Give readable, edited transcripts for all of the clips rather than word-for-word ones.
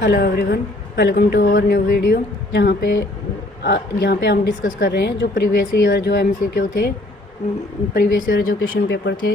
Hello everyone, welcome to our new video. जहाँ पे हम डिस्कस कर रहे हैं जो प्रीवियस ईयर जो एमसीक्यू थे, प्रीवियस ईयर जो क्वेश्चन पेपर थे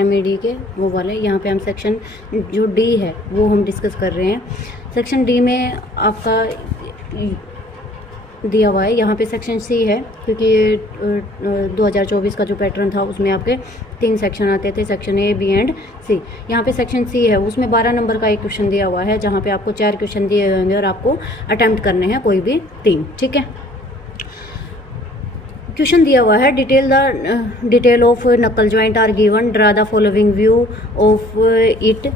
एमईडी के, वो वाले। यहाँ पे हम सेक्शन जो डी है वो हम डिस्कस कर रहे हैं। सेक्शन डी में आपका दिया हुआ है, यहाँ पे सेक्शन सी है, क्योंकि 2024 का जो पैटर्न था उसमें आपके 3 सेक्शन आते थे, सेक्शन ए, बी एंड सी। यहाँ पे सेक्शन सी है, उसमें 12 नंबर का एक क्वेश्चन दिया हुआ है, जहाँ पे आपको 4 क्वेश्चन दिए होंगे और आपको अटैम्प्ट करने हैं कोई भी 3। ठीक है, क्वेश्चन दिया हुआ है, detail of knuckle joint are given, draw the following view of it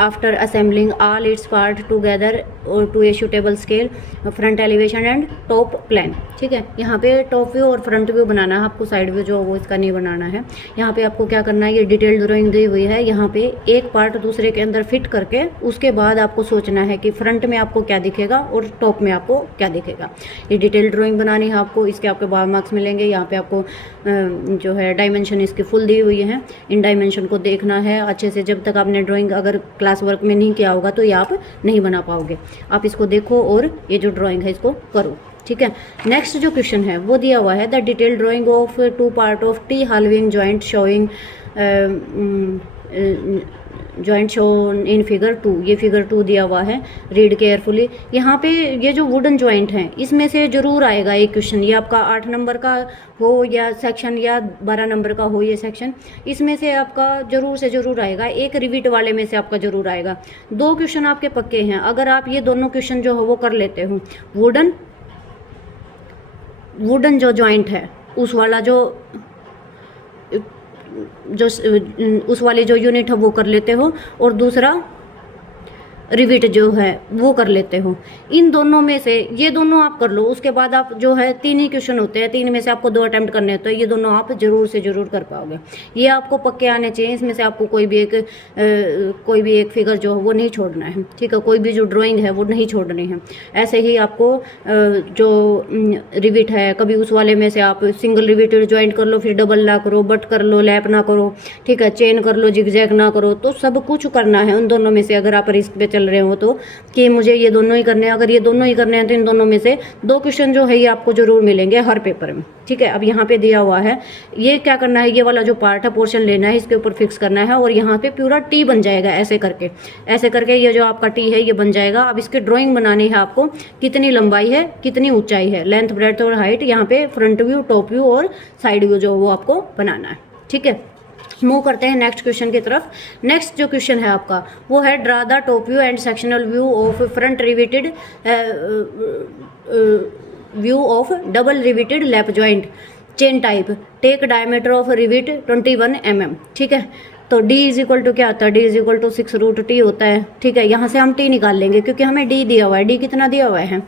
after assembling all its part together और to a suitable scale, front elevation and top plan. ठीक है, यहाँ पे टॉप व्यू और फ्रंट व्यू बनाना है आपको, side view जो वो इसका नहीं बनाना है। यहाँ पे आपको क्या करना है, ये डिटेल ड्राइंग दी हुई है, यहाँ पे एक पार्ट दूसरे के अंदर फिट करके उसके बाद आपको सोचना है कि फ्रंट में आपको क्या दिखेगा और टॉप में आपको क्या दिखेगा। ये डिटेल ड्राइंग बनानी है आपको, इसके आपके 12 मार्क्स मिलेंगे। यहाँ पे आपको जो है डायमेंशन इसकी फुल दी हुई है, इन डायमेंशन को देखना है अच्छे से। जब तक आपने ड्राइंग अगर क्लास वर्क में नहीं किया होगा तो ये आप नहीं बना पाओगे। आप इसको देखो और ये जो ड्राइंग है इसको करो। ठीक है, नेक्स्ट जो क्वेश्चन है वो दिया हुआ है, the detail drying of 2 part of T halving joint showing joint show in figure 2। ये फिगर 2 दिया हुआ है, रीड केयरफुली। यहाँ पे ये जो वुडन जॉइंट हैं इसमें से जरूर आएगा एक क्वेश्चन, ये आपका 8 नंबर का हो या सेक्शन या 12 नंबर का हो ये सेक्शन, इसमें से आपका जरूर से जरूर आएगा। एक रिविट वाले में से आपका जरूर आएगा। 2 क्वेश्चन आपके पक्के हैं, अगर आप ये दोनों क्वेश्चन जो है वो कर लेते हो, वुडन जो जॉइंट है उस वाली जो यूनिट है वो कर लेते हो, और दूसरा रिविट जो है वो कर लेते हो। इन दोनों में से ये दोनों आप कर लो, उसके बाद आप जो है 3 ही क्वेश्चन होते हैं, 3 में से आपको 2 अटेम्प्ट करने होते हैं, ये दोनों आप जरूर से जरूर कर पाओगे। ये आपको पक्के आने चाहिए, इसमें से आपको कोई भी एक फिगर जो है वो नहीं छोड़ना है। ठीक है, कोई भी जो ड्राइंग है वो नहीं छोड़नी है। ऐसे ही आपको जो रिविट है, कभी उस वाले में से आप सिंगल रिविटेड ज्वाइंट कर लो, फिर डबल ना करो, बट कर लो, लैप ना करो। ठीक है, चेन कर लो, जिगजैग ना करो, तो सब कुछ करना है उन दोनों में से। अगर आप रिस्क पे चल रहे हो तो कि मुझे ये दोनों ही करने हैं, अगर ये दोनों ही करने हैं तो इन दोनों में से 2 क्वेश्चन जो है ये आपको जरूर मिलेंगे हर पेपर में। ठीक है, अब यहाँ पे दिया हुआ है, ये क्या करना है, ये वाला जो पार्ट है पोर्शन लेना है, इसके ऊपर फिक्स करना है, और यहाँ पे पूरा टी बन जाएगा। ऐसे करके ये जो आपका टी है ये बन जाएगा। अब इसकी ड्राइंग बनानी है आपको, कितनी लंबाई है, कितनी ऊंचाई है, लेंथ, ब्रेड्थ और हाइट। यहाँ पे फ्रंट व्यू, टॉप व्यू और साइड व्यू जो वो आपको बनाना है। ठीक है, मूव करते हैं नेक्स्ट क्वेश्चन की तरफ। नेक्स्ट जो क्वेश्चन है आपका वो है, draw the top view and sectional view of front riveted view of double riveted lap joint chain type, take diameter of rivet 21 mm। ठीक है, तो d इज इक्वल टू क्या होता है, d is equal to 6√t होता है। ठीक है, यहाँ से हम t निकाल लेंगे क्योंकि हमें d दिया हुआ है। d कितना दिया हुआ है,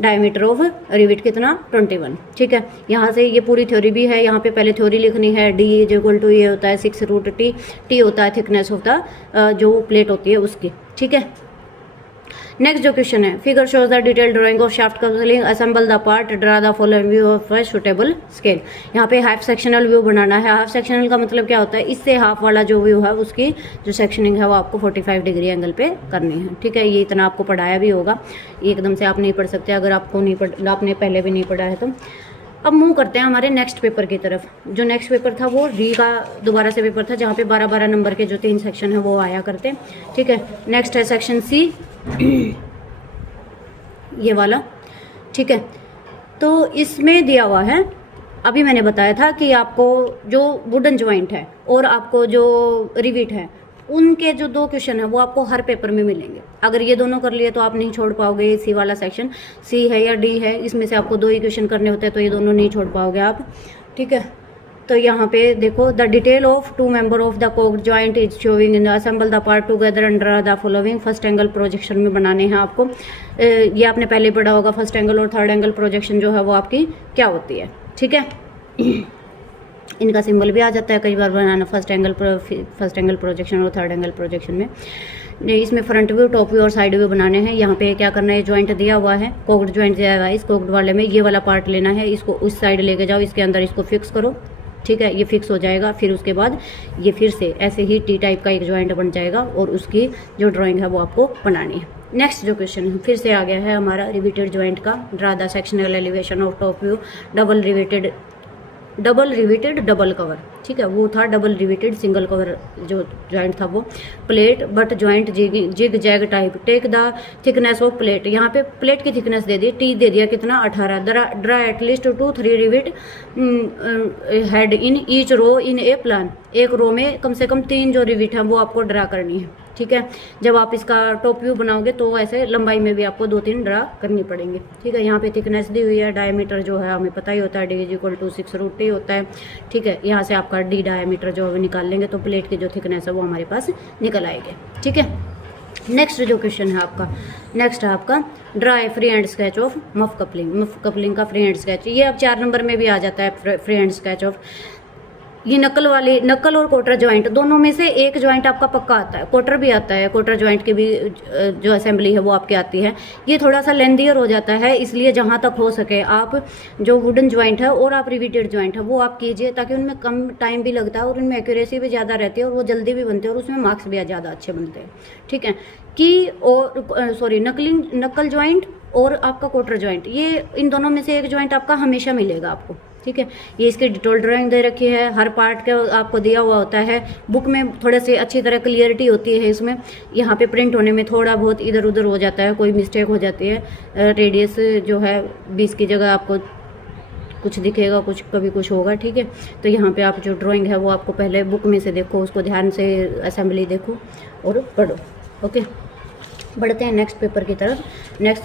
डायमीटर ऑफ रिविट कितना, 21। ठीक है, यहाँ से ये पूरी थ्योरी भी है, यहाँ पे पहले थ्योरी लिखनी है। d इज इक्वल टू ये होता है 6√t, t होता है थिकनेस ऑफ द जो प्लेट होती है उसकी। ठीक है, नेक्स्ट जो क्वेश्चन है, figure shows the detail drying of shaft coupling, assemble the part, draw the following view of a suitable scale. यहाँ पे हाफ सेक्शनल व्यू बनाना है। हाफ सेक्शनल का मतलब क्या होता है, इससे हाफ वाला जो व्यू है उसकी जो सेक्शनिंग है वो आपको 45 डिग्री एंगल पे करनी है। ठीक है, ये इतना आपको पढ़ाया भी होगा, एकदम से आप नहीं पढ़ सकते अगर आपने पहले भी नहीं पढ़ा है तो। अब मूव करते हैं हमारे नेक्स्ट पेपर की तरफ। जो नेक्स्ट पेपर था वो री का दोबारा से पेपर था, जहाँ पे 12-12 नंबर के जो 3 सेक्शन है वो आया करते। ठीक है, नेक्स्ट है सेक्शन सी, ये वाला। ठीक है, तो इसमें दिया हुआ है, अभी मैंने बताया था कि आपको जो वुडन जॉइंट है और आपको जो रिविट है उनके जो 2 क्वेश्चन है वो आपको हर पेपर में मिलेंगे। अगर ये दोनों कर लिए तो आप नहीं छोड़ पाओगे। ये सी वाला सेक्शन, सी है या डी है, इसमें से आपको 2 ही क्वेश्चन करने होते हैं, तो ये दोनों नहीं छोड़ पाओगे आप। ठीक है, तो यहाँ पे देखो, the detail of 2 member of the Coke joint is showing in assemble the part together under the following. First angle projection में बनाने हैं आपको। ये आपने पहले पढ़ा होगा, फर्स्ट एंगल और थर्ड एंगल प्रोजेक्शन जो है वो आपकी क्या होती है। ठीक है, इनका सिंबल भी आ जाता है कई बार बनाना, फर्स्ट एंगल प्रोजेक्शन और थर्ड एंगल प्रोजेक्शन में। इसमें फ्रंट व्यू, टॉप व्यू और साइड व्यू बनाने हैं। यहाँ पे क्या करना है, जॉइंट दिया हुआ है, कोक्ड जॉइंट दिया हुआ है। इस कोक्ड वाले में ये वाला पार्ट लेना है, इसको उस साइड लेके जाओ, इसके अंदर इसको फिक्स करो। ठीक है, ये फिक्स हो जाएगा। फिर उसके बाद ये फिर से ऐसे ही टी टाइप का एक जॉइंट बन जाएगा और उसकी जो ड्राइंग है वो आपको बनानी है। नेक्स्ट जो क्वेश्चन है फिर से आ गया है हमारा रिवेटेड जॉइंट का। Draw the sectional elevation of top view double riveted double cover. ठीक है, वो था डबल रिवेटेड सिंगल कवर जो जॉइंट था वो। Plate butt joint zigzag type. Take the thickness of plate. यहाँ पे प्लेट की थिकनेस दे दी, टी दे दिया कितना 18। Draw at least 2-3 rivet head in each row in a plan. एक रो में कम से कम 3 जो रिवेट है वो आपको ड्रा करनी है। ठीक है, जब आप इसका टॉप व्यू बनाओगे तो ऐसे लंबाई में भी आपको 2-3 ड्रा करनी पड़ेंगी। ठीक है, यहाँ पे थिकनेस दी हुई है। डायमीटर जो है हमें पता ही होता है, d=6√t होता है। ठीक है, यहाँ से आपका d डायमीटर जो है निकाल लेंगे तो प्लेट की जो थिकनेस है वो हमारे पास निकल आएगी। ठीक है, नेक्स्ट जो क्वेश्चन है आपका, नेक्स्ट है आपका draw a free hand sketch of muff coupling. Muff coupling का फ्री हैंड स्केच, ये अब 4 नंबर में भी आ जाता है फ्री हैंड स्केच ऑफ। ये नकल और क्वार्टर जॉइंट दोनों में से एक जॉइंट आपका पक्का आता है, क्वार्टर भी आता है, क्वार्टर जॉइंट की भी जो असेंबली है वो आपकी आती है। ये थोड़ा सा लेंदियर हो जाता है, इसलिए जहाँ तक हो सके आप जो वुडन जॉइंट है और आप रिवेटेड जॉइंट है वो आप कीजिए, ताकि उनमें कम टाइम भी लगता है और उनमें एक्यूरेसी भी ज़्यादा रहती है और वो जल्दी भी बनते हैं और उसमें मार्क्स भी ज़्यादा अच्छे बनते हैं। ठीक है, कि और सॉरी नकल जॉइंट और आपका क्वार्टर जॉइंट, ये इन दोनों में से एक जॉइंट आपका हमेशा मिलेगा आपको। ठीक है, ये इसकी डिटेल ड्राइंग दे रखी है, हर पार्ट का आपको दिया हुआ होता है। बुक में थोड़े से अच्छी तरह क्लियरिटी होती है इसमें। यहाँ पे प्रिंट होने में थोड़ा बहुत इधर उधर हो जाता है, कोई मिस्टेक हो जाती है। रेडियस जो है 20 की जगह आपको कुछ दिखेगा, कुछ कभी कुछ होगा। ठीक है, तो यहाँ पे आप जो ड्राइंग है वो आपको पहले बुक में से देखो, उसको ध्यान से असेंबली देखो और पढ़ो। ओके, बढ़ते हैं नेक्स्ट पेपर की तरफ। नेक्स्ट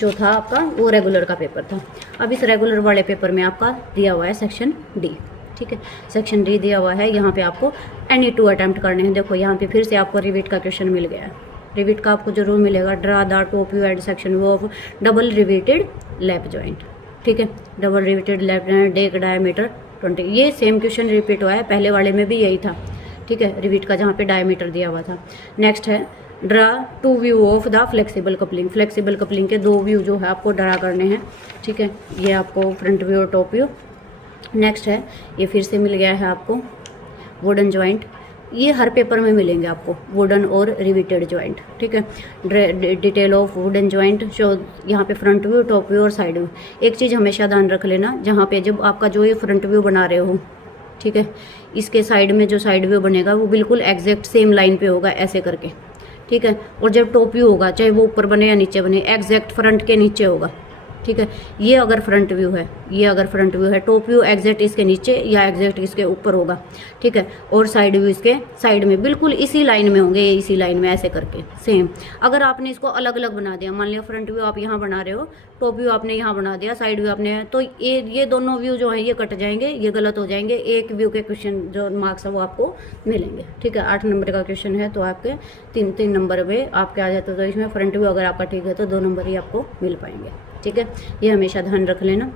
जो था आपका वो रेगुलर का पेपर था। अब इस रेगुलर वाले पेपर में आपका दिया हुआ है सेक्शन डी। ठीक है, सेक्शन डी दिया हुआ है। यहाँ पे आपको एनी 2 अटैम्प्ट करने हैं। देखो यहाँ पे फिर से आपको रिवीट का क्वेश्चन मिल गया है। रिवीट का आपको जरूर मिलेगा। Draw the top view and section view of double riveted lap joint. ठीक है, double riveted lap joint, deck diameter 20। ये सेम क्वेश्चन रिपीट हुआ है, पहले वाले में भी यही था। ठीक है, रिवीट का जहाँ पे डायमीटर दिया हुआ था। नेक्स्ट है draw 2 view of the flexible coupling. Flexible coupling के 2 व्यू जो है आपको ड्रा करने हैं। ठीक है, ये आपको फ्रंट व्यू और टॉप व्यू। नेक्स्ट है ये फिर से मिल गया है आपको वुडन जॉइंट। ये हर पेपर में मिलेंगे आपको, वुडन और रिवेटेड जॉइंट। ठीक है, detail of wooden joint show, यहाँ पे फ्रंट व्यू, टॉप व्यू और साइड व्यू। एक चीज़ हमेशा ध्यान रख लेना, जहाँ पे जब आपका जो ये फ्रंट व्यू बना रहे हो, ठीक है, इसके साइड में जो साइड व्यू बनेगा वो बिल्कुल एग्जैक्ट सेम लाइन पे होगा ऐसे करके। ठीक है, और जब टॉप व्यू होगा, चाहे वो ऊपर बने या नीचे बने, एग्जैक्ट फ्रंट के नीचे होगा। ठीक है, ये अगर फ्रंट व्यू है, ये अगर फ्रंट व्यू है, टॉप व्यू एग्जैक्ट इसके नीचे या एग्जैक्ट इसके ऊपर होगा। ठीक है, और साइड व्यू इसके साइड में बिल्कुल इसी लाइन में होंगे, इसी लाइन में ऐसे करके सेम। अगर आपने इसको अलग अलग बना दिया, मान लिया फ्रंट व्यू आप यहाँ बना रहे हो, टॉप व्यू आपने यहाँ बना दिया, साइड व्यू आपने, तो ये दोनों व्यू जो है ये कट जाएंगे, ये गलत हो जाएंगे। एक व्यू के क्वेश्चन जो मार्क्स है वो आपको मिलेंगे। ठीक है, 8 नंबर का क्वेश्चन है तो आपके 3 नंबर में आपके आ जाते, तो इसमें फ्रंट व्यू अगर आपका ठीक है तो 2 नंबर ही आपको मिल पाएंगे। ठीक है, ये हमेशा ध्यान रख लेना।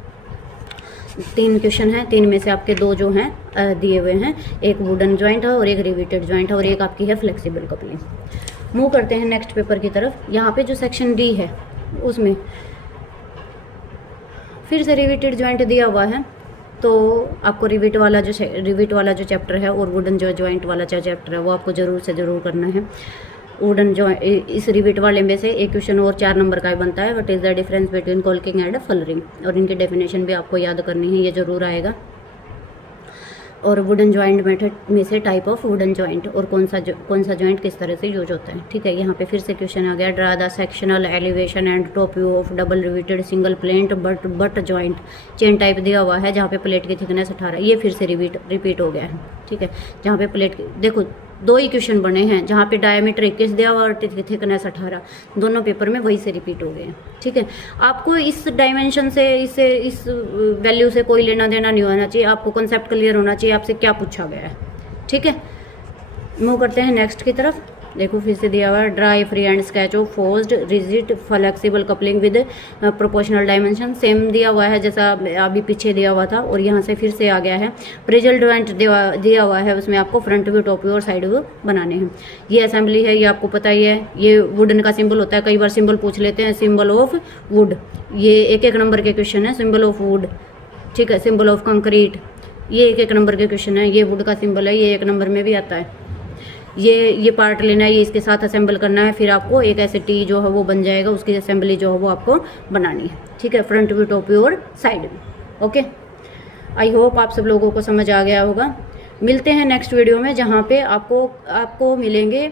3 क्वेश्चन हैं, 3 में से आपके 2 जो हैं दिए हुए हैं, एक वुडन जॉइंट है और एक रिवेटेड जॉइंट है और एक आपकी है फ्लेक्सिबल कपलिंग। मूव करते हैं नेक्स्ट पेपर की तरफ। यहाँ पे जो सेक्शन डी है उसमें फिर से रिवेटेड जॉइंट दिया हुआ है, तो आपको रिवेट वाला जो चैप्टर है और वुडन जो जॉइंट वाला जो चैप्टर है वो आपको ज़रूर से ज़रूर करना है। वुडन जॉइंट, इस रिवेट वाले में से एक क्वेश्चन और 4 नंबर का ही बनता है, what is the difference between caulking and fullering, और इनकी डेफिनेशन भी आपको याद करनी है, ये ज़रूर आएगा। और वुडन जॉइंट मेथड में से टाइप ऑफ वुडन जॉइंट और कौन सा जॉइंट किस तरह से यूज होता है। ठीक है, यहाँ पे फिर से क्वेश्चन आ गया, draw the sectional elevation and top view of double riveted single plate butt joint. Chain type दिया हुआ है जहाँ पे प्लेट की थिकनेस 18, ये फिर से रिपीट हो गया है। ठीक है, जहाँ पे प्लेट देखो 2 ही क्वेश्चन बने हैं, जहाँ पे डायमीटर 21 दिया हुआ और थिकनेस 18, दोनों पेपर में वही से रिपीट हो गए हैं। ठीक है, आपको इस डायमेंशन से इस वैल्यू से कोई लेना देना नहीं होना चाहिए, आपको कॉन्सेप्ट क्लियर होना चाहिए आपसे क्या पूछा गया है। ठीक है, मूव करते हैं नेक्स्ट की तरफ। देखो फिर से दिया हुआ है, draw a free hand sketch of forced rigid flexible coupling with proportional dimension. Same दिया हुआ है जैसा अभी पीछे दिया हुआ था, और यहाँ से फिर से आ गया है प्रिजल जॉइंट दिया हुआ है, उसमें आपको फ्रंट व्यू, टॉप व्यू और साइड व्यू बनाने हैं। ये असेंबली है, ये आपको पता ही है, ये वुडन का सिंबल होता है, कई बार सिंबल पूछ लेते हैं, सिंबल ऑफ वुड, ये 1-1 नंबर के क्वेश्चन है। सिंबल ऑफ वुड, ठीक है, सिंबल ऑफ कंक्रीट, ये एक एक नंबर के क्वेश्चन है। ये वुड का सिंबल है, ये 1 नंबर में भी आता है। ये पार्ट लेना है, ये इसके साथ असेंबल करना है, फिर आपको एक ऐसे टी जो है वो बन जाएगा, उसकी असेंबली जो है वो आपको बनानी है। ठीक है, फ्रंट व्यू, टॉप व्यू और side view. Okay, I hope आप सब लोगों को समझ आ गया होगा। मिलते हैं नेक्स्ट वीडियो में, जहाँ पे आपको मिलेंगे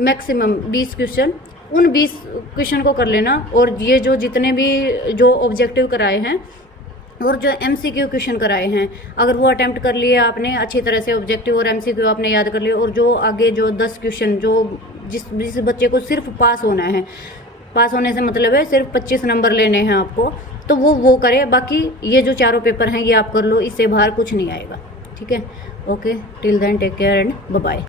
मैक्सिमम 20 क्वेश्चन। उन 20 क्वेश्चन को कर लेना, और ये जो जितने भी जो ऑब्जेक्टिव कराए हैं और जो MCQ क्वेश्चन कराए हैं, अगर वो अटेम्प्ट कर लिए आपने अच्छी तरह से, ऑब्जेक्टिव और MCQ आपने याद कर लिए, और जो आगे जो 10 क्वेश्चन जो जिस बच्चे को सिर्फ पास होना है, पास होने से मतलब है सिर्फ 25 नंबर लेने हैं आपको, तो वो करे। बाकी ये जो चारों पेपर हैं ये आप कर लो, इससे बाहर कुछ नहीं आएगा। ठीक है, okay, till then take care and bye bye.